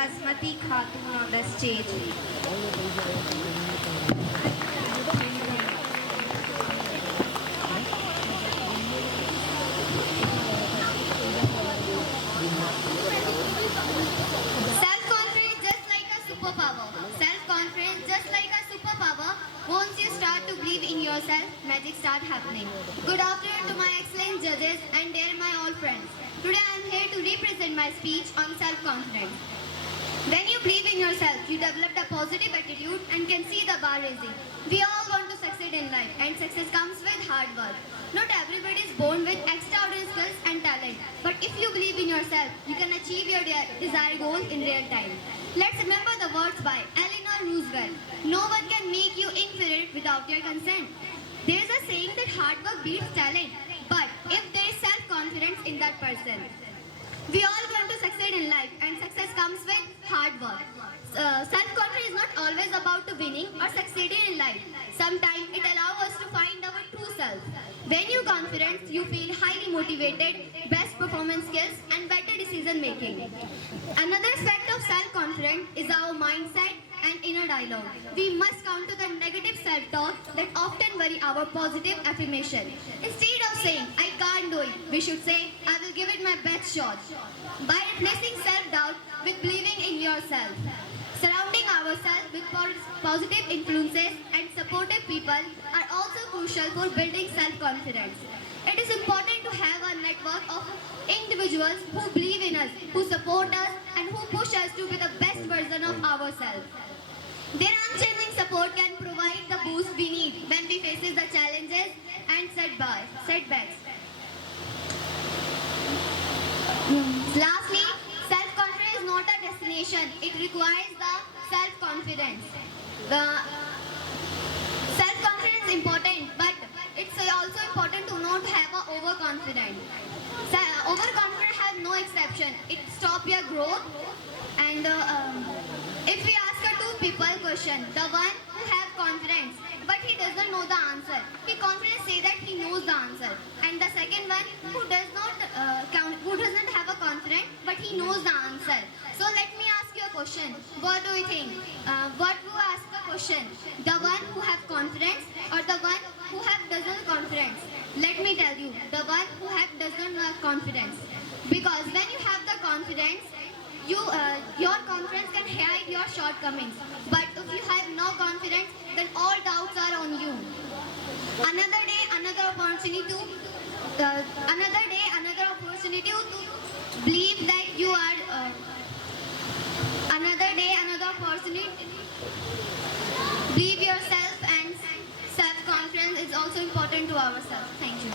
Asmati Khatun on the stage. Self-confidence just like a superpower. Self-confidence just like a superpower. Once you start to believe in yourself, magic start happening. Good afternoon to my excellent judges and dear my all friends. Today I am here to represent my speech on self-confidence. When you believe in yourself, you develop a positive attitude and can see the bar raising. We all want to succeed in life and success comes with hard work. Not everybody is born with extraordinary skills and talent. But if you believe in yourself, you can achieve your desired goals in real time. Let's remember the words by Eleanor Roosevelt. No one can make you inferior without your consent. There is a saying that hard work beats talent. But if there is self-confidence in that person, we all want to succeed in life and success comes with hard work. Self-confidence is not always about winning or succeeding in life. Sometimes it allows us to find our true self. When you're confident, you feel highly motivated, best performance skills and better decision making. Another aspect of self-confidence is our mindset and inner dialogue. We must counter the negative self-talk that often worry our positive affirmation. Instead of saying, I can't do it, we should say, I will give it my best shot. By replacing self-doubt with believing in yourself. Surrounding ourselves with positive influences and supportive people are also crucial for building self-confidence. It is important to have a network of individuals who believe in us, who support us, and who push us to be the best version of ourselves. Their unchanging support can provide the boost we need when we face the challenges and setbacks. Lastly, self-confidence is not a destination. It requires the self-confidence. The self-confidence is important, but it's also important to not have a overconfidence. Overconfidence has no exception. It stops your growth. And if we ask a two people question, the one who have confidence, but he doesn't know the answer, he confidently say that he knows the answer. And the second one who doesn't have a confidence, but he knows the answer. So let me ask you a question. What do you think? What do you ask the question? The one who have confidence or the one who have doesn't confidence? Let me tell you, the one who have doesn't have confidence. Because when you have the confidence, your confidence can hide your shortcomings. But if you have no confidence, then all doubts are on you. Another day, another opportunity to believe that you are. Another day, another opportunity. Believe yourself and self-confidence is also important to ourselves. Thank you.